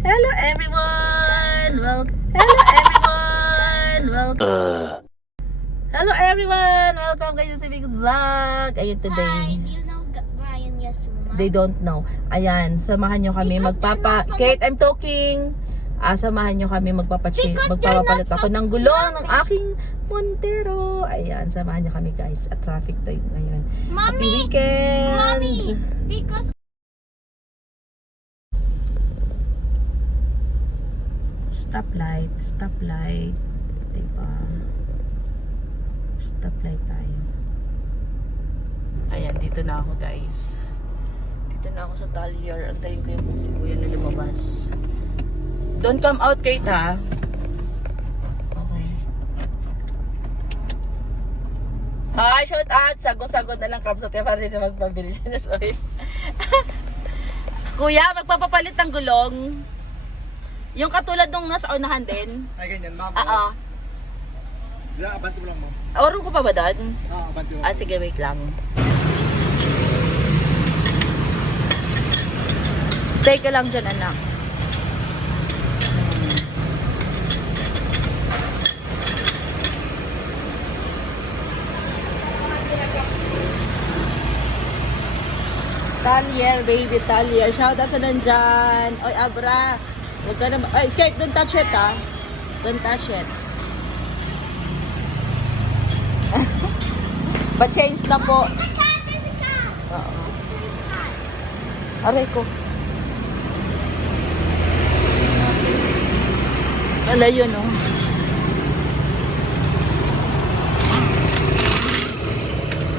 Hello everyone! Well, hello everyone! Welcome. Hello everyone! Welcome kayo sa Big's Vlog. Ayun Hi, today. do you know Brian Yasuma? They don't know. Ayan, samahan nyo kami Because magpapa... Kate, I'm talking. Ah, samahan nyo kami they're magpapapalit ako ng gulong ng aking Montero. Ayan, samahan nyo kami guys. At traffic time ngayon. Happy Mommy! weekend! Mommy! Because Stoplight, stoplight. Diba? Stoplight tayo. Ayan, dito na ako guys. Dito na ako sa Talyer. Antayin ko yung si Kuya na lumabas. Don't come out, Kate, ha? Okay. Hi, shout out! Sago-sago na lang, Krabs. At para rin na magpabili siya na sorry. Kuya, magpapapalit ng gulong. Yung katulad nung nasa unahan din. Ay, ganyan, ma'am. Oo. Yeah, abanti mo lang, ma'am. Oro ko pa ba doon? Ah, abanti mo. Ah, sige, wait lang. Stay ka lang dyan, anak. Talier, baby Talier. Shout out sa nandyan. Oy, Abra. Huwag ka na. Ay, Kate, don't touch it, ha? Don't touch it. Pa-change na po. Oo. Aray ko. Wala yun, oh.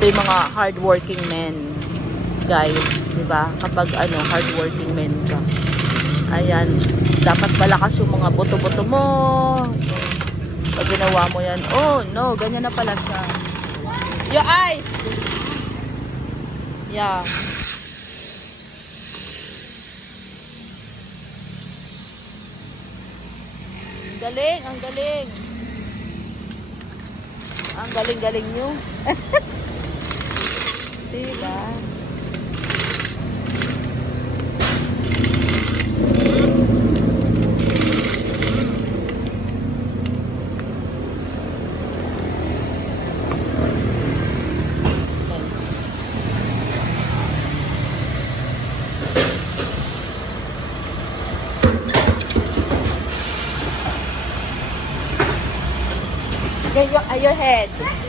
Ito yung mga hardworking men. Guys, di ba? Kapag ano, hardworking men ka. Ayan. Dapat malakas yung mga buto-buto mo. Pag ginawa mo yan, oh no, ganyan na pala siya. Your eyes! Yeah. Ang galing, ang galing. Ang galing-galing nyo. diba? Your, uh, your head.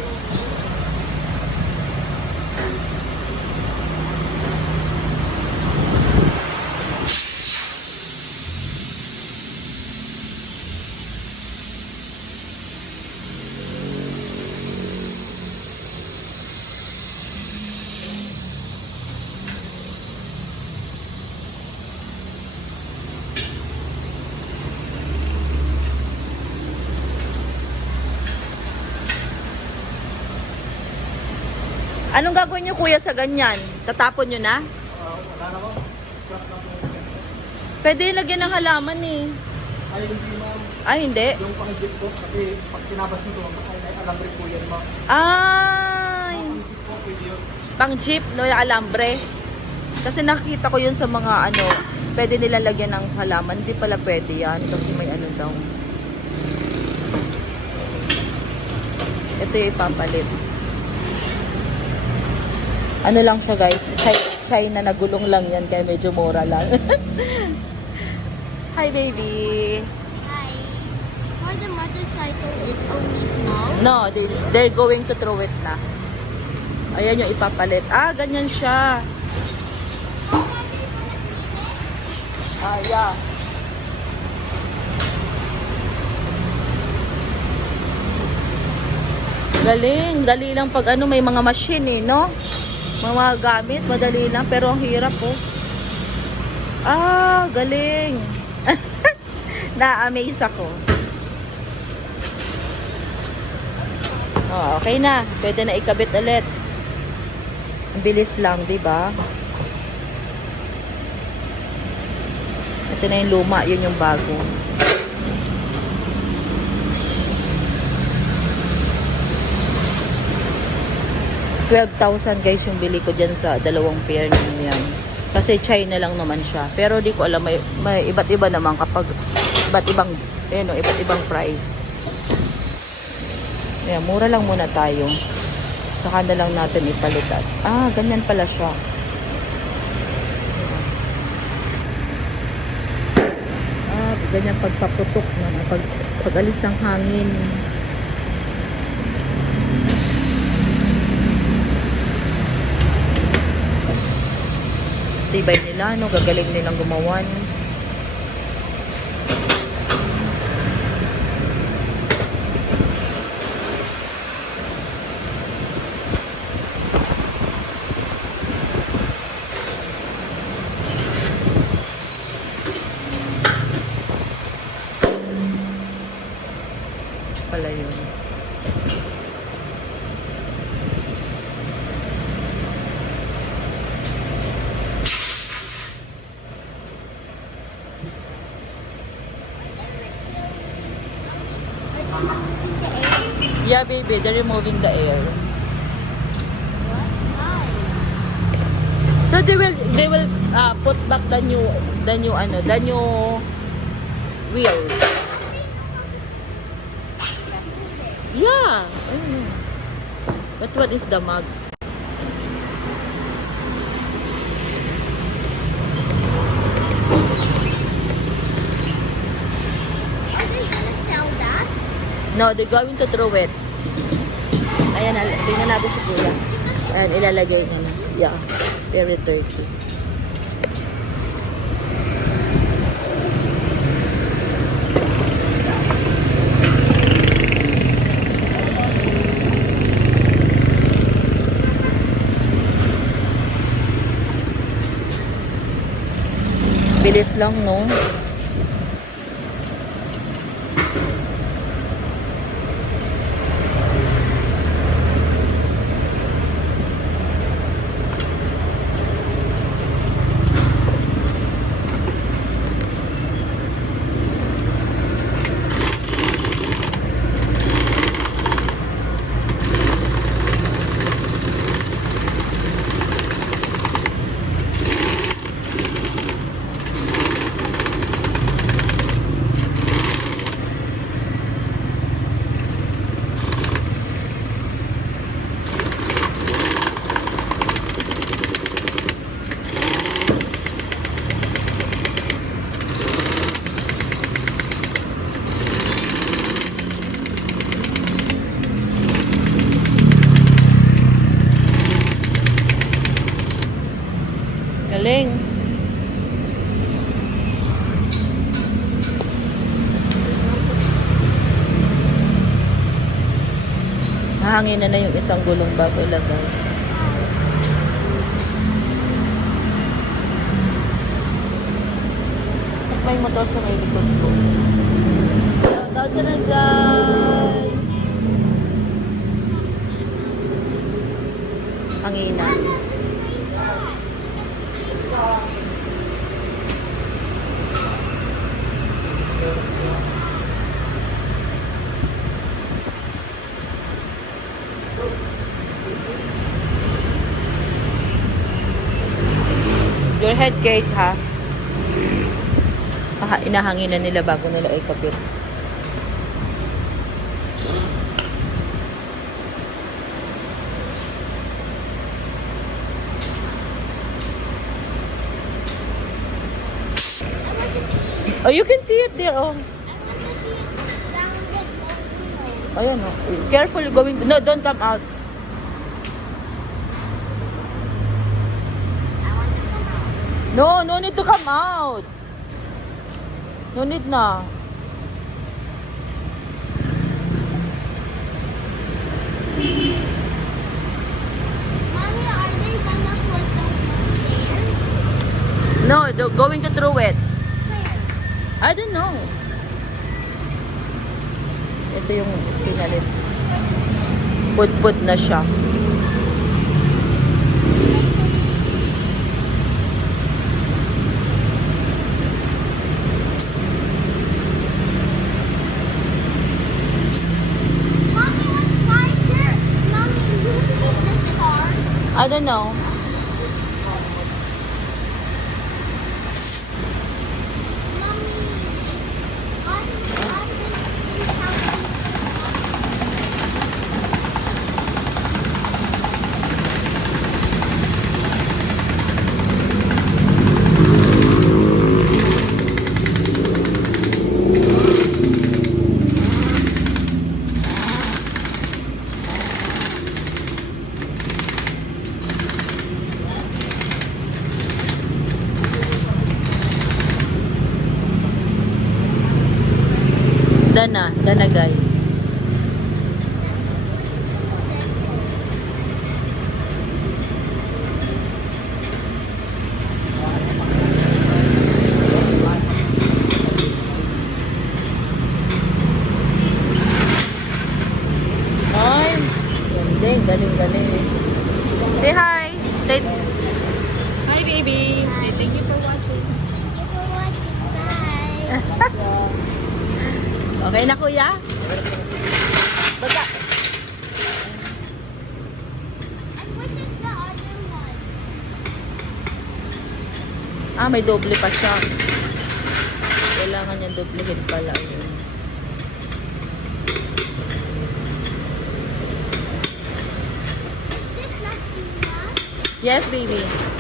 Anong gagawin niyo kuya sa ganyan? Tatapon niyo na? Pwede lagyan ng halaman eh. Ay, hindi, ma'am. Ay, hindi. Yung pang-jeep po, kasi pag tinabas nyo to, ay, alambre po yan, ma'am. Ay! Ang jeep po, pwede yun. Pang jeep, no, yung alambre. Kasi nakita ko yun sa mga ano, pwede nila lagyan ng halaman. Hindi pala pwede yan kasi may ano daw. Ito yung ipapalit. Ano lang siya guys, chai na nagulong lang yan kaya medyo mura lang. Hi baby! Hi. For the motorcycle, it's only small. No, they, they're going to throw it na. Ayan yung ipapalit. Ah, ganyan siya. Ah, yeah. Galing. Dali lang pag ano, may mga machine eh, no? Mga, gamit, madali lang. Pero ang hirap oh. Ah, galing. Na-amaze ako. Oh, okay na. Pwede na ikabit ulit. Ang bilis lang, di ba? Ito na yung luma, yun yung bago. 12,000 guys yung bili ko dyan sa dalawang pair na yan. Kasi China lang naman siya. Pero di ko alam, may, may iba't iba naman kapag iba't ibang, eh, no, iba't ibang price. Ayan, mura lang muna tayo. Saka na lang natin ipalitan. Ah, ganyan pala siya. Ah, ganyan pagpaputok na pag, pag alis ng hangin. Tibay nila, no? Gagaling nilang gumawa. no? Pala yun. Yeah, baby, they're removing the air. So they will they will uh, put back the new the new ano the new wheels. Yeah. But what is the mugs? Are they gonna sell that? No, they're going to throw it. Ayan, tingnan natin si Kuya. Ayan, ilalagay niya na. Yeah, very dirty. Bilis lang, no? Galing. Hahangin na na yung isang gulong bago ilagay. May motor sa may likod ko. Shoutout sa Nazay! Hanginan. Your head gate ha. Baka inahangin na nila bago nila ikabit. Oh, you can see it there. Oh, ayan oh. Careful going. No, don't come out. No, no need to come out. No need na. Mommy, are they gonna put the? No, they're going to throw it. Where? I don't know. Ito yung pinalit. Put-put na siya. I don't know. na guys. kuya? Baga. Ah, may doble pa siya. Kailangan niya doblehin pala yun. Yes, baby.